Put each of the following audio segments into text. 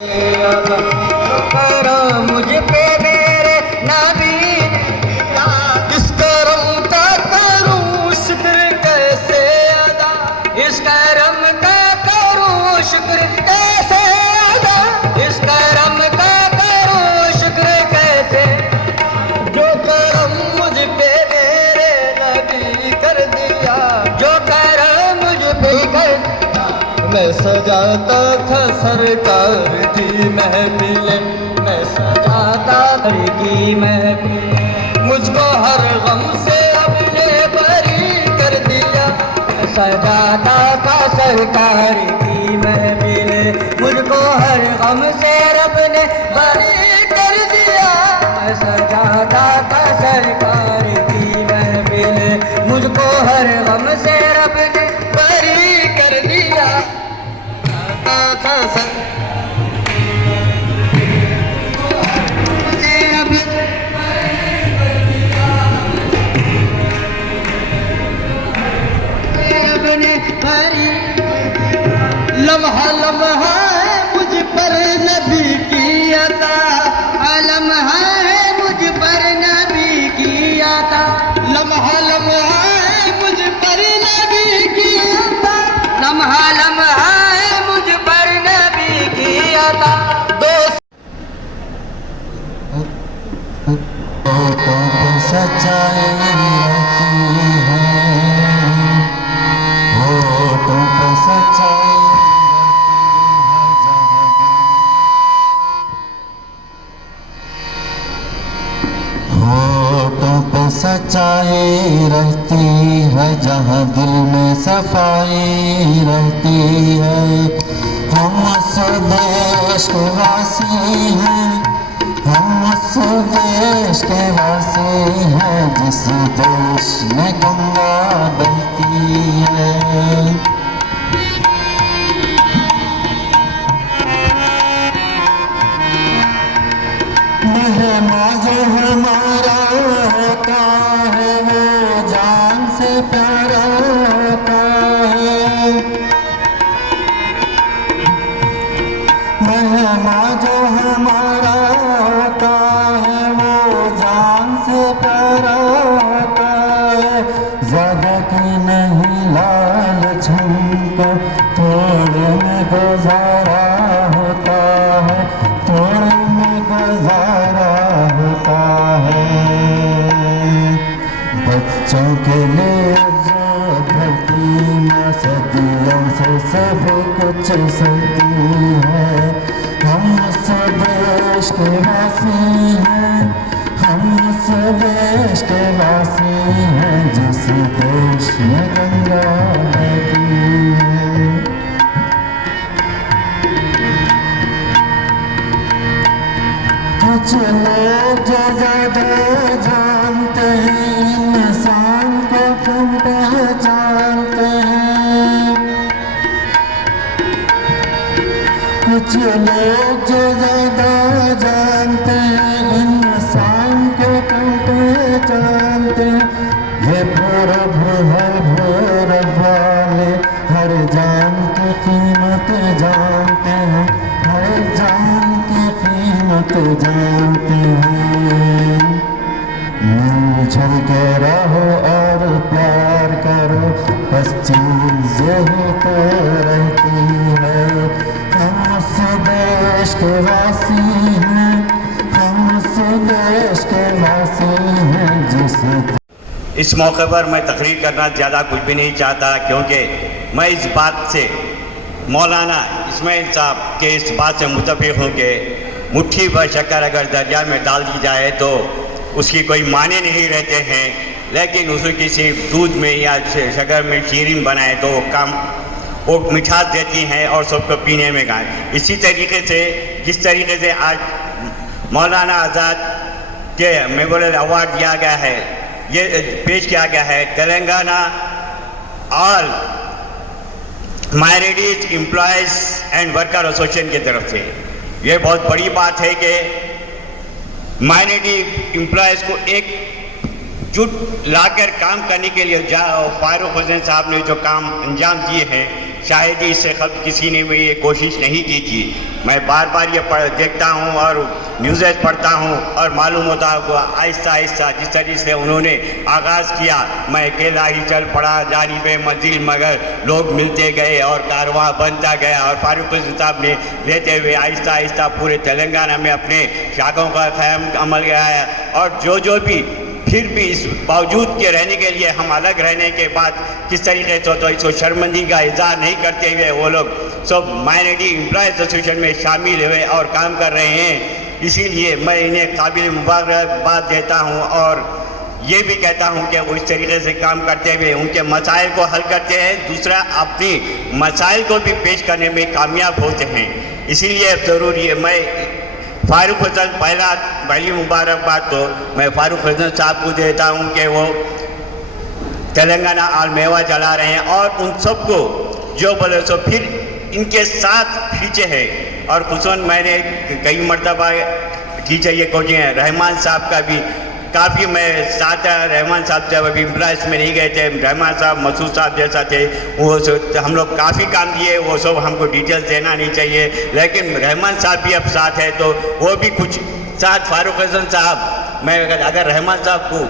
करो मुझ पे मेरे नबी इस करम का करूं शुक्र कैसे अदा, इस करम का करूं शुक्र कैसे अदा, इस करम का करूं शुक्र कैसे। जो करम मुझ पे मेरे नबी कर दिया, जो करम मुझ पे कर दिया, मैं सजाता था सरकार की महफिल, मैं सजाता की महफिल, मुझको हर गम से अपने बरी कर दिया। मैं सजाता था सरकार की महफिल, मुझको हर गम से रब ने बरी कर दिया। मैं सजाता था सरकार की महफिल, मुझको हर गम से रब ने बरी कर दिया। लम्हा लम्हा है मुझ पर नबी की अता, लम्हा है मुझ पर नबी की अता, लम्हा लम्हा है मुझ पर नबी की अता, लम्हा लम्हा है मुझ पर नबी की अता। सच्चाई रहती है, होठों पे सच्चाई सच्चाई रहती है, जहाँ दिल में सफाई रहती है। हम उस देश के वासी हैं, हम उस देश के वासी हैं, जिस देश में गंगा बहती है। मेहमा जो हमारा होता है, वो जान से प्यारा होता है। मेहमा जो हमारा होता है, वो जान से प्यारा होता है। ज़्यादा की नहीं लालच हमको, थोड़े में गुजारा होता है, थोड़े में गुजारा होता है। बच्चों के लिए जो धरती में सदियों से सब कुछ सहती है, हम उस देश के वासी हैं, हम उस देश के वासी हैं, जिस देश में गंगा बहती है। कुछ लोग जो ज़्यादा जानते हैं, इंसान को कम पहचानते हैं। कुछ लोग जो ज़्यादा जानते हैं, इंसान को कम पहचानते हैं। ये पूरब है पूरब वाले, हर जान की कीमत जानते हैं, हर जान की कीमत जानते हैं। मिलजुल के रहो और प्यार करो, बस चीज़ यही तो रहती है। हम उस देश के वासी हैं, हम उस देश के वासी हैं, जिस इस मौके पर मैं तकरीर करना ज़्यादा कुछ भी नहीं चाहता, क्योंकि मैं इस बात से मौलाना इस्माइल साहब के इस बात से मुत्तफ़िक़ हूँ कि मुट्ठी भर शक्कर अगर दरिया में डाल दी जाए तो उसकी कोई माने नहीं रहते हैं, लेकिन उसे किसी दूध में या शक्कर में शीरीन बनाए तो वो मिठास देती हैं और सबको पीने में गाय। इसी तरीके से जिस तरीके से आज मौलाना आज़ाद के मेमोरियल अवार्ड दिया गया है, ये पेश किया गया है Telangana all minorities employees and worker association की तरफ से। ये बहुत बड़ी बात है कि माइनॉरिटी एम्प्लॉयज़ को एक जुट लाकर काम करने के लिए फारूक हुसैन साहब ने जो काम अंजाम दिए हैं, शायद ही इससे कब किसी ने भी ये कोशिश नहीं की थी। मैं बार बार ये देखता हूँ और न्यूज़ पढ़ता हूँ और मालूम होता है आहिस्ता आहिस्ता जिस तरीके से उन्होंने आगाज़ किया, मैं अकेला ही चल पड़ा जानिब मंजिल, मगर लोग मिलते गए और कारवां बनता गया। और फारूक हुसैन साहब ने लेते हुए आहिस्ता आहिस्ता पूरे तेलंगाना में अपने शाखों का क़याम अमल गया। और जो भी फिर भी इस बावजूद के रहने के लिए हम अलग रहने के बाद किस तरीके से तो इसको शर्मिंदगी का इजहार नहीं करते हुए वो लोग सब माइनॉरिटी एम्प्लॉयज़ एसोसिएशन में शामिल हुए और काम कर रहे हैं। इसीलिए मैं इन्हें काबिल मुबारकबाद देता हूं और ये भी कहता हूं कि वो इस तरीके से काम करते हुए उनके मसाइल को हल करते हैं, दूसरा अपनी मसाइल को भी पेश करने में कामयाब होते हैं। इसीलिए ज़रूरी है मैं फारूक हुसैन पहली मुबारकबाद तो मैं फारूक हुसैन साहब को देता हूं कि वो तेलंगाना आल मेवा चला रहे हैं और उन सबको जो बोले सो फिर इनके साथ खींचे हैं। और खुसूसन मैंने कई मरतबा खींचे ये कोचिंग है, रहमान साहब का भी काफ़ी मैं साथ रहमान साहब जब अभी इम्प्लाइज में नहीं गए थे, रहमान साहब मसूद साहब जैसा थे, वो हम लोग काफ़ी काम दिए, वो सब हमको डिटेल्स देना नहीं चाहिए, लेकिन रहमान साहब भी अब साथ है तो वो भी कुछ साथ फारूक हुसैन साहब, मैं अगर रहमान साहब को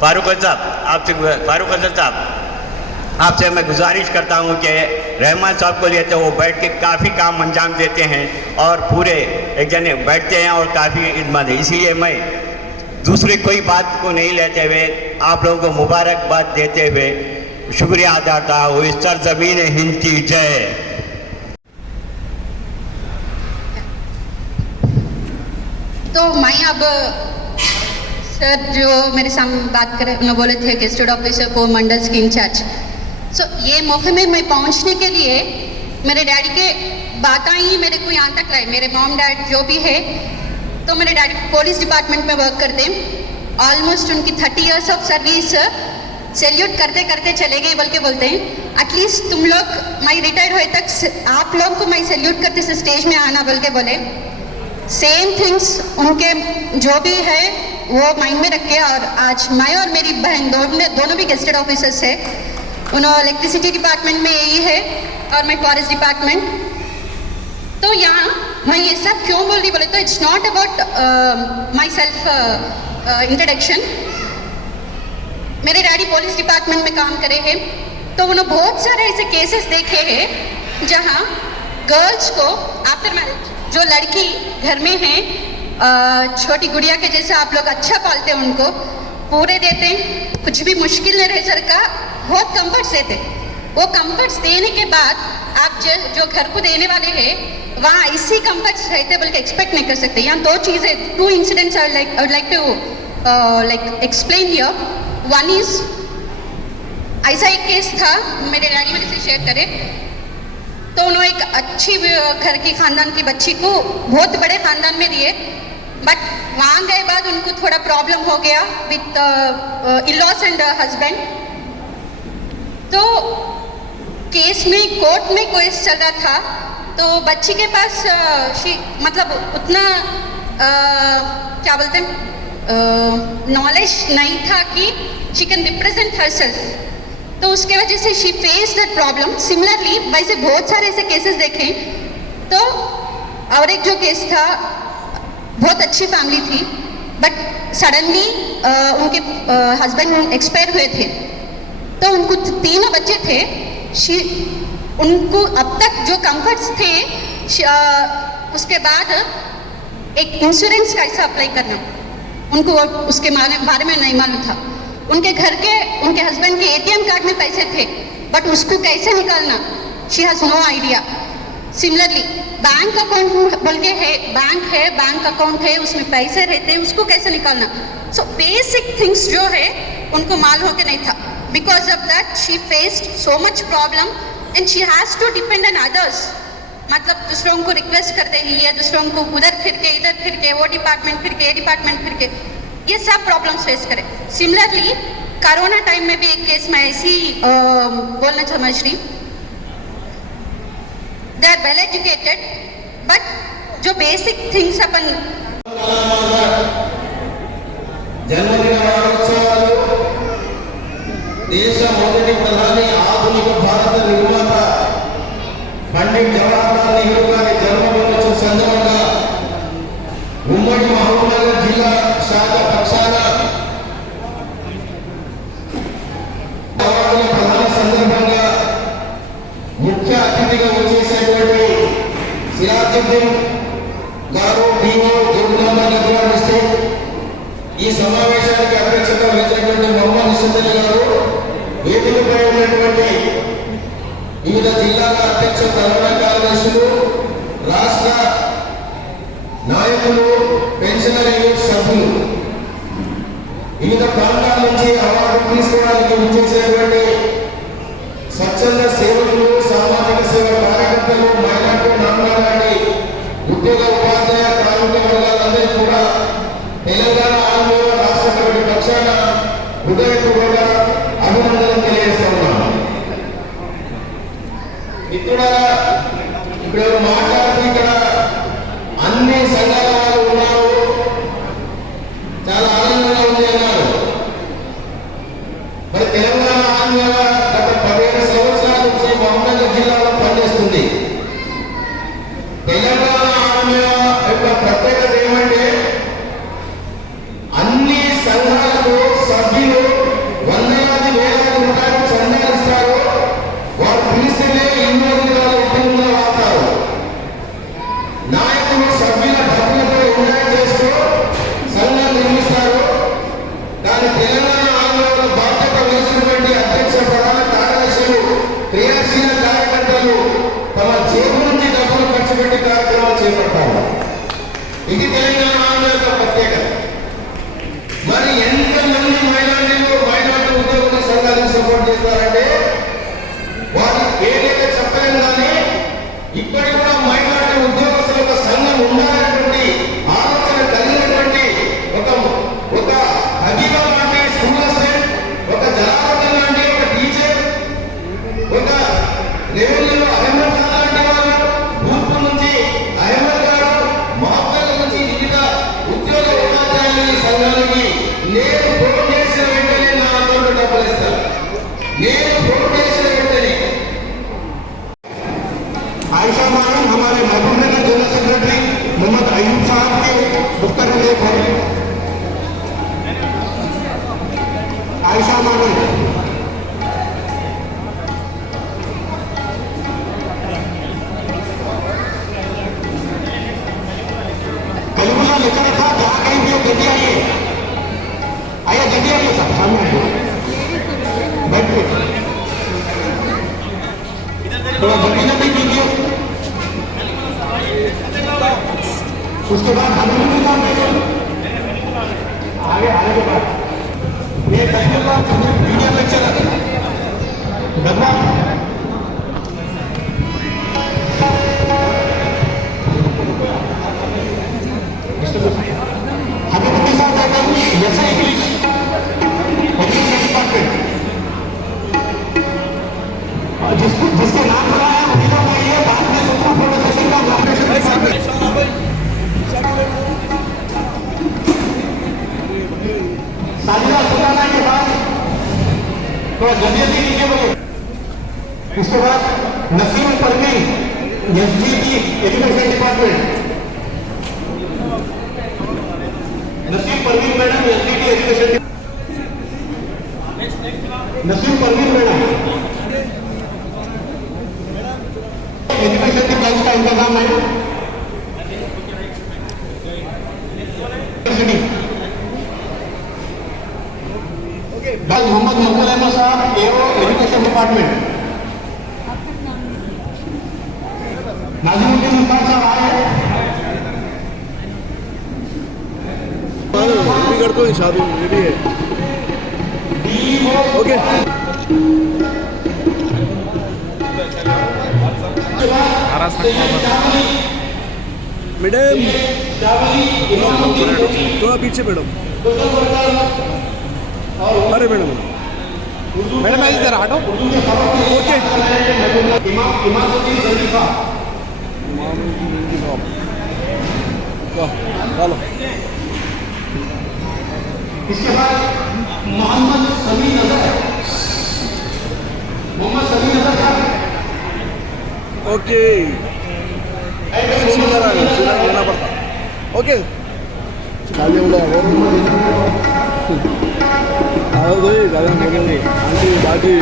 फारूक हुसैन साहब आपसे मैं गुजारिश करता हूं कि रहमान साहब को लेते वो बैठ के काफ़ी काम अंजाम देते हैं और पूरे एक जने बैठते हैं और काफ़ी खिदमत है। इसीलिए मैं दूसरी कोई बात को नहीं लेते हुए आप लोगों को मुबारकबाद देते हुए शुक्रिया अदा करता हूँ। इस सरज़मीन हिंद की जय। तो मैं अब सर जो मेरे सामने बात करें उन्होंने बोले थे गेस्टेड ऑफिसर को मंडल्स की इंचार्ज। सो ये मौके में मैं पहुंचने के लिए मेरे डैडी के बात आई मेरे को यहाँ तक लाए, मेरे मॉम डैड जो भी है। तो मेरे डैडी पुलिस डिपार्टमेंट में वर्क करते हैं, ऑलमोस्ट उनकी 30 इयर्स ऑफ सर्विस सैल्यूट करते करते चले गए बल्कि बोलते हैं एटलीस्ट तुम लोग मैं रिटायर्ड हुए तक आप लोग को मैं सैल्यूट करते से स्टेज में आना बल्कि बोले। सेम थिंग्स उनके जो भी है वो माइंड में रखे। और आज मैं और मेरी बहन दोनों भी गेस्टेड ऑफिसर्स है, उन्होंने इलेक्ट्रिसिटी डिपार्टमेंट में यही है और मैं फॉरेस्ट डिपार्टमेंट। तो यहाँ मैं ये सब क्यों बोल रही बोले तो it's not about my self introduction. मेरे डैडी पुलिस डिपार्टमेंट में काम करे हैं तो उन्होंने बहुत सारे ऐसे केसेस देखे हैं जहाँ गर्ल्स को आफ्टर मैरिज जो लड़की घर में है छोटी गुड़िया के जैसे आप लोग अच्छा पालते हैं, उनको पूरे देते हैं, कुछ भी मुश्किल नहीं रह सका, बहुत कंफर्ट्स देते। वो कंफर्ट्स देने के बाद आप जो घर को देने वाले हैं वहाँ ऐसी कंफर्ट्स रहते बल्कि एक्सपेक्ट नहीं कर सकते। यहाँ दो चीज़ें, 2 incidents I would like to explain here. One is ऐसा एक केस था मेरे डैडी मेरे से शेयर करे तो उन्होंने एक अच्छी घर की खानदान की बच्ची को बहुत बड़े खानदान में दिए, बट वहाँ गए बाद उनको थोड़ा प्रॉब्लम हो गया विथ इन-लॉस एंड हस्बैंड। तो केस में कोर्ट में केस चल रहा था तो बच्ची के पास मतलब उतना क्या बोलते हैं नॉलेज नहीं था कि शी कैन रिप्रेजेंट हरसेल्फ। तो उसके वजह से she face that problem. Similarly वैसे बहुत सारे ऐसे केसेस देखे। तो और एक जो केस था बहुत अच्छी फैमिली थी बट सडनली उनके हस्बैंड एक्सपायर हुए थे तो उनको 3 बच्चे थे। उनको अब तक जो कंफर्ट्स थे उसके बाद एक इंश्योरेंस कैसे अप्लाई करना उनको उसके बारे में नहीं मालूम था। उनके घर के उनके हस्बैंड के ATM कार्ड में पैसे थे बट उसको कैसे निकालना she has no idea. Similarly bank account बोल के है, बैंक अकाउंट है उसमें पैसे रहते हैं, उसको कैसे निकालना। सो बेसिक थिंग्स जो है उनको मालूम होकर नहीं था। Because of that she faced so much problem and she has to depend on others. मतलब दूसरों को रिक्वेस्ट करते ही या दूसरों को उधर फिर के इधर फिर के वो डिपार्टमेंट फिर के ये डिपार्टमेंट फिर के ये सब प्रॉब्लम्स फेस करें। सिमिलरली कोरोना टाइम में भी एक केस में ऐसी बोलना समझ रही, they are well educated but जो बेसिक थिंग्स अपन जन्मदिन దేశ మొదటి ప్రధాని ఆధునిక భారత నిర్మాత పండిట్ జవహర్లాల్ నెహ్రూ గారి జన్మదినోత్సవ సందర్భంగా ఉమ్మడి మహబూబ్నగర్ జిల్లా శాఖ పక్షాన అవార్డుల ప్రధాన సందర్భంగా ముఖ్య అతిథిగా వచ్చేసినటువంటి సిరాజుద్దీన్ గారు డిఓ దుర్గానగర్ డిస్ట్రిక్ట్, ఈ సమావేశానికి అధ్యక్షత వహించినటువంటి మొహమ్మద్ నిషాద్ గారు, వేదికపై ఉన్నటువంటి వివిధ జిల్లాల అధ్యక్ష ప్రధాన కార్యదర్శులు, రాష్ట్ర నాయకులు, పెన్షనర్ యూనిట్ సభ్యులు, వివిధ ప్రాంతాల నుంచి అవార్డు తీసుకోవడానికి విచ్చేసినటువంటి స్వచ్ఛంద సేవకులు, సామాజిక సేవ కార్యకర్తలు, మైనార్టీ నామినాటి ఉద్యోగ ఉపాధ్యాయ కార్మిక వర్గాలందరికీ కూడా తెలంగాణ ఆంధ్ర రాష్ట్ర కమిటీ పక్షాన హృదయపూర్వక అభినందనలు తెలియజేస్తా ఉన్నాను. మిత్రులారా, ఇక్కడ మాట్లాడుతూ ఇక్కడ అన్ని సంఘాల వారు ఉన్నారు, చాలా ఆనందంగా ఉంది అన్నారు. మరి తెలంగాణ ఆంధ్ర గత 15 సంవత్సరాల నుంచి మహబూబ్నగర్ జిల్లాలో పనిచేస్తుంది. తెలంగాణ ఆంధ్ర యొక్క ప్రత్యేకత ఏమంటే అన్ని సంఘాలకు సభ్యులు వందలాది వేలాది రూపాయలు చందాలు ఇస్తారు. వారు పిలిస్తేనే ఎన్నో విధాలు ఉద్యోగంగా వాడతారు. నాయకులు సభ్యుల డబ్బులతో ఎంజాయ్ చేస్తూ సంఘం నిర్మిస్తారు. కానీ తెలంగాణ ఆందోళన బాధ్యత వహిస్తున్నటువంటి అధ్యక్ష ప్రధాన కార్యదర్శులు, క్రియాశీల కార్యకర్తలు తమ జేబు నుంచి డబ్బులు ఖర్చు పెట్టి కార్యక్రమాలు చేపడతారు. ఇది తెలంగాణ ఆంధ్ర యొక్క ప్రత్యేకత. మరి ఎంతమంది మైనార్టీ ఉద్యోగుల సంఘాలను సపోర్ట్ చేస్తారంటే వారికి పేర్లైతే చెప్పలేం, కానీ ఇప్పటికి కూడా మైనార్టీ ఉద్యోగస్తుల యొక్క సంఘం ఉండాలనేటువంటి ఆలోచన కలిగినటువంటి ఒక హకీమా లాంటి స్కూల్ అసిస్టెంట్, ఒక జలాలుద్దీన్ లాంటి ఒక టీచర్, ఒక రెవెన్యూలో అహ్మద్ ఖాన్ లాంటి వారు, తూర్పు నుంచి అహ్మద్ గారు, మాపల్ నుంచి వివిధ ఉద్యోగ ఉపాధ్యాయులు ఈ సంఘానికి నేను ఫోన్ చేసిన వెంటనే నా అకౌంట్లో డబ్బులు ఇస్తాను. నేను ఫోన్ చేసిన వెంటనే आयशा मैडम हमारे महबूबनगर जनरल सेक्रेटरी मोहम्मद अयूब साहब के उत्तर प्रदेश है। आयशा मैडम कलमुल्ला लिखा रखा जहाँ कहीं भी जल्दी आइए, आइए जल्दी आइए, सब सामने आइए, बैठिए, थोड़ा जल्दी जल्दी कीजिए। उसके बाद हमें भी काम आगे आने के बाद ये कलमुल्ला मीडिया लेक्चरर डब्बा हमें उनके साथ आकर जैसे इंग्लिश डिपार्टमेंट जिसके नाम पड़ा है वो निकल गई है। बाद में सूत्रा फोटो सेशन का साजिदा सुनाना के बाद थोड़ा जल्दी जल्दी लीजिए बोले। उसके बाद Naseem Parveen SGT education department, Naseem Parveen madam SGT education, Naseem Parveen madam education के लंच का इंतजाम है। मोहम्मद मुकल अहमद साहब एओ एजुकेशन डिपार्टमेंट, नाजिमुद्दीन मुख्तार साहब आए हैं। करते हो शादी रेडी है ओके। मैडम थोड़ा पीछे मैडम, अरे मैडम मैडम आई इधर आटो ओके। चलो इसके बाद मोहम्मद समीर नजर मोहम्मद सलीम अहमद साहब ओके सीधा लेना पड़ता ओके खाली बोला आवाज गाना बोलेंगे आंटी बाजी